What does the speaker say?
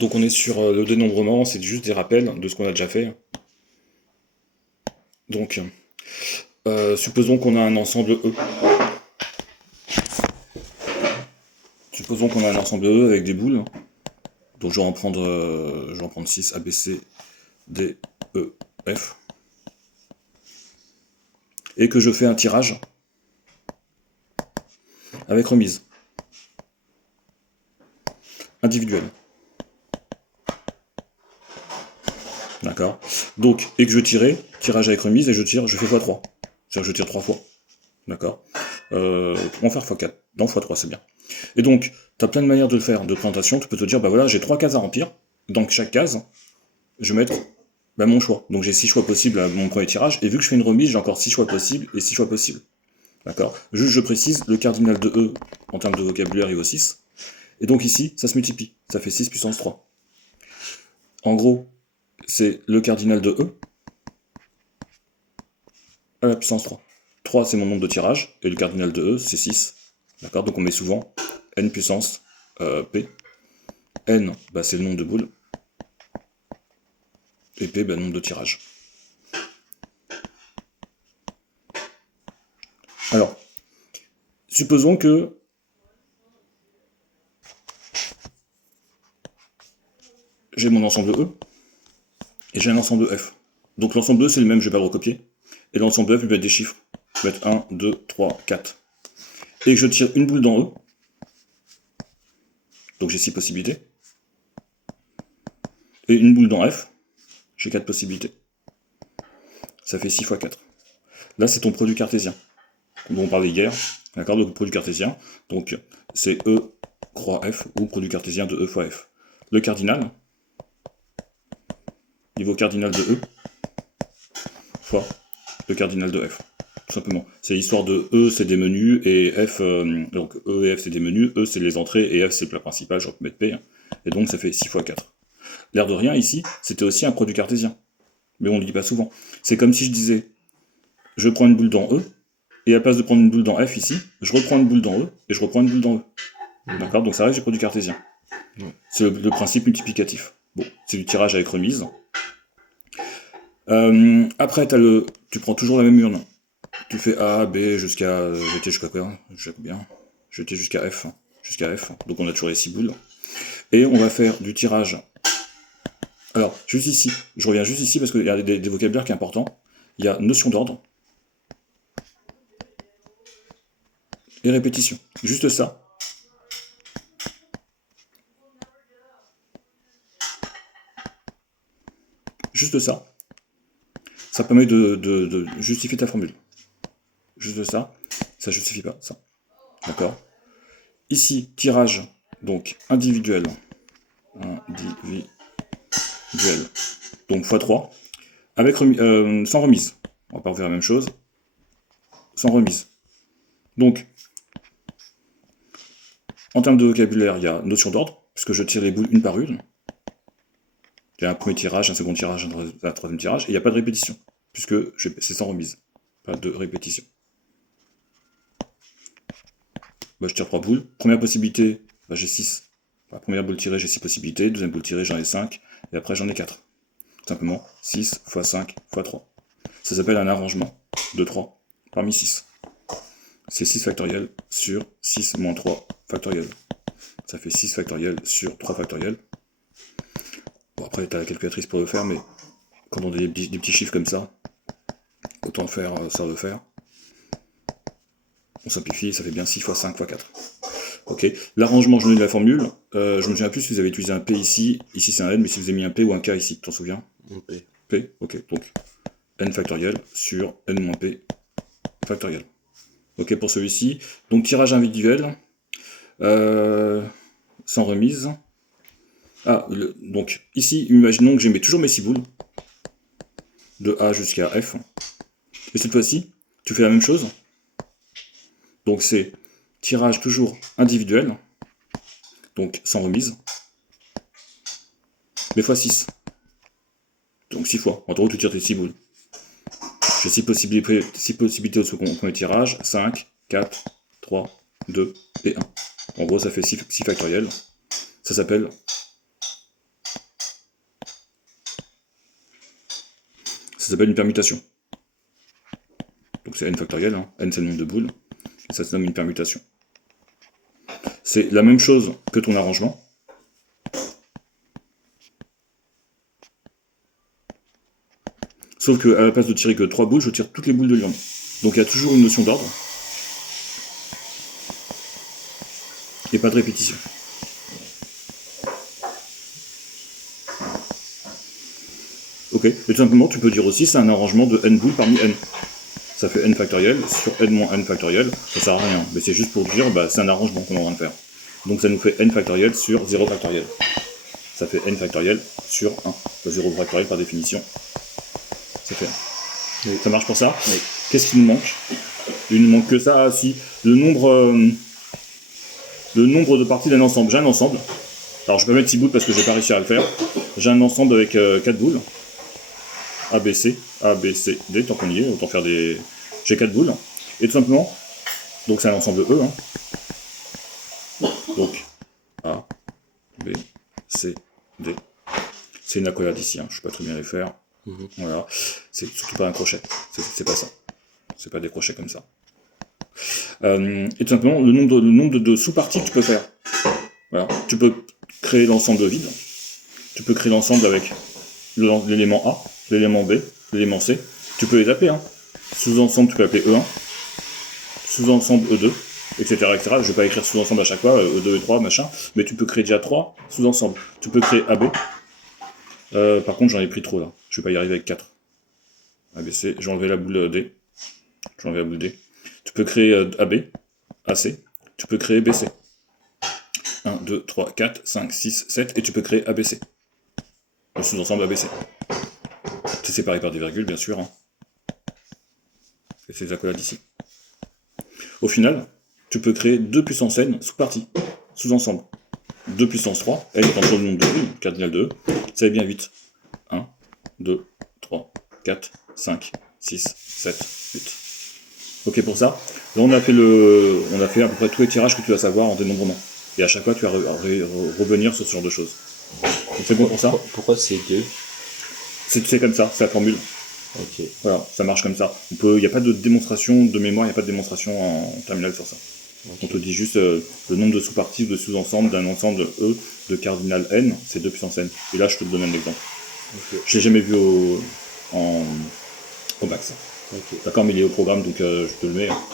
Donc on est sur le dénombrement, c'est juste des rappels de ce qu'on a déjà fait. Donc, supposons qu'on a un ensemble E. Supposons qu'on a un ensemble E avec des boules. Donc je vais en prendre 6, A, B, C, D, E, F. Et que je fais un tirage avec remise individuelle. D'accord. Donc, et que je tirais, tirage avec remise, et je fais x3. C'est-à-dire que je tire 3 fois. D'accord. On va faire x4. Dans x3, c'est bien. Et donc, tu as plein de manières de le faire, de présentation. Tu peux te dire, bah voilà, j'ai 3 cases à remplir. Dans chaque case, je vais mettre mon choix. Donc j'ai 6 choix possibles à mon premier tirage. Et vu que je fais une remise, j'ai encore 6 choix possibles et 6 choix possibles. D'accord. Juste, je précise, le cardinal de E, en termes de vocabulaire, il vaut 6. Et donc ici, ça se multiplie. Ça fait 6 puissance 3. En gros, c'est le cardinal de E à la puissance 3. 3, c'est mon nombre de tirages, et le cardinal de E, c'est 6. D'accord. Donc on met souvent n puissance P. N, bah, c'est le nombre de boules. Et P, bah, le nombre de tirages. Alors, supposons que j'ai mon ensemble E, et j'ai un ensemble F. Donc l'ensemble E, c'est le même, je vais pas le recopier. Et l'ensemble F, je vais mettre des chiffres. Je vais mettre 1, 2, 3, 4. Et que je tire une boule dans E. Donc j'ai 6 possibilités. Et une boule dans F, j'ai 4 possibilités. Ça fait 6 fois 4. Là, c'est ton produit cartésien, dont on parlait hier. D'accord. Donc produit cartésien. Donc c'est E croix F, ou produit cartésien de E fois F. Le cardinal, niveau cardinal de E, fois le cardinal de F. Tout simplement. C'est l'histoire de E, c'est des menus, et F, donc E et F, c'est des menus, E, c'est les entrées, et F, c'est le plat principal, j'aurais pu mettre P, hein. Et donc ça fait 6 fois 4. L'air de rien, ici, c'était aussi un produit cartésien. Mais on ne le dit pas souvent. C'est comme si je disais, je prends une boule dans E, et à la place de prendre une boule dans F ici, je reprends une boule dans E, et je reprends une boule dans E. D'accord. Donc ça reste du produit cartésien. C'est le principe multiplicatif. Bon, c'est du tirage avec remise. Après, tu prends toujours la même urne. Tu fais A, B, jusqu'à... J'étais jusqu'à quoi? J'étais jusqu'à F. Jusqu'à F. Donc on a toujours les 6 boules. Et on va faire du tirage. Alors, juste ici. Je reviens juste ici parce qu'il y a des vocabulaires qui sont importants. Il y a notion d'ordre. Et répétition. Juste ça. Juste ça. Ça permet de justifier ta formule. Juste ça. Ça justifie pas ça. D'accord. Ici, tirage, donc individuel. Individuel. Donc x3. Avec sans remise. On va pas refaire la même chose. Sans remise. Donc, en termes de vocabulaire, il y a notion d'ordre, puisque je tire les boules une par une. Il y a un premier tirage, un second tirage, un troisième tirage, et il n'y a pas de répétition, puisque c'est sans remise. Pas de répétition. Bah, je tire 3 boules. Première possibilité, bah, j'ai 6. La première boule tirée, j'ai 6 possibilités. Deuxième boule tirée, j'en ai 5. Et après, j'en ai 4. Tout simplement, 6 x 5 x 3. Ça s'appelle un arrangement de 3 parmi 6. C'est 6 factoriel sur 6 moins 3 factoriel. Ça fait 6 factoriel sur 3 factoriel. Bon, après, tu as la calculatrice pour le faire, mais quand on a des petits chiffres comme ça, autant faire ça le faire. On simplifie, ça fait bien 6 x 5 x 4. Ok, l'arrangement, je donne la formule. Je me souviens plus si vous avez utilisé un P ici c'est un N, mais si vous avez mis un P ou un K ici, tu t'en souviens? Un P. P, ok, donc N factoriel sur N moins P factoriel. Ok, pour celui-ci. Donc tirage individuel, sans remise. Ah, donc ici, imaginons que j'ai toujours mes 6 boules, de A jusqu'à F. Et cette fois-ci, tu fais la même chose. Donc c'est tirage toujours individuel, donc sans remise, mais fois 6. Donc 6 fois. En gros, tu tires tes 6 boules. J'ai 6 possibilités au premier tirage. 5, 4, 3, 2 et 1. En gros, ça fait 6 factoriel. Ça s'appelle Ça s'appelle une permutation. Donc c'est n factoriel, hein. N c'est le nombre de boules, et ça se nomme une permutation. C'est la même chose que ton arrangement. Sauf qu'à la place de tirer que 3 boules, je tire toutes les boules de l'urne. Donc il y a toujours une notion d'ordre. Et pas de répétition. Ok, et tout simplement, tu peux dire aussi c'est un arrangement de n boules parmi n. Ça fait n factoriel sur n moins n factoriel, ça sert à rien, mais c'est juste pour dire, c'est un arrangement qu'on est en train de faire. Donc ça nous fait n factoriel sur 0 factoriel. Ça fait n factoriel sur 1. Le 0 factoriel par définition, ça fait 1. Oui. Ça marche pour ça? Oui. Qu'est-ce qui nous manque? Il nous manque que ça, si le nombre de parties d'un ensemble. J'ai un ensemble. Alors je peux mettre 6 boules parce que je vais pas réussir à le faire. J'ai un ensemble avec 4 boules. A, B, C, D, tant qu'on y est, autant faire des... J'ai 4 boules. Et tout simplement, donc c'est un ensemble E. Hein. Donc, A, B, C, D. C'est une accolade ici, hein. Je ne sais pas très bien les faire. Voilà. C'est surtout pas un crochet. C'est pas ça. C'est pas des crochets comme ça. Et tout simplement, le nombre de sous-parties que tu peux faire. Voilà. Tu peux créer l'ensemble vide. Tu peux créer l'ensemble avec l'élément A, l'élément B, l'élément C. Tu peux les appeler. Hein. Sous-ensemble, tu peux appeler E1. Sous-ensemble E2, etc., etc. Je ne vais pas écrire sous-ensemble à chaque fois, E2, E3, machin. Mais tu peux créer déjà 3 sous-ensembles. Tu peux créer AB. Par contre, j'en ai pris trop là. Je ne vais pas y arriver avec 4. ABC. J'ai enlevé la boule D. J'ai enlevé la boule D. Tu peux créer AB, AC. Tu peux créer BC. 1, 2, 3, 4, 5, 6, 7. Et tu peux créer ABC. Le sous-ensemble ABC. C'est séparé par des virgules, bien sûr. Hein. Et c'est les accolades ici. Au final, tu peux créer 2 puissance n sous-parties, sous-ensemble. 2 puissance 3, n étant le nombre de boules, cardinal de E, ça fait bien 8. 1, 2, 3, 4, 5, 6, 7, 8. Ok pour ça. Là on a fait à peu près tous les tirages que tu vas savoir en dénombrement. Et à chaque fois tu vas revenir sur ce genre de choses. Donc c'est bon pour ça. Pourquoi c'est 2? C'est comme ça, c'est la formule. Ok. Voilà, ça marche comme ça. Il n'y a pas de démonstration de mémoire, il n'y a pas de démonstration en terminale sur ça. Okay. On te dit juste le nombre de sous-parties de sous-ensemble d'un ensemble E de cardinal n, c'est 2 puissance n. Et là, je te donne un exemple. Okay. Je l'ai jamais vu au bac, ça. Okay. D'accord, mais il est au programme, donc je te le mets.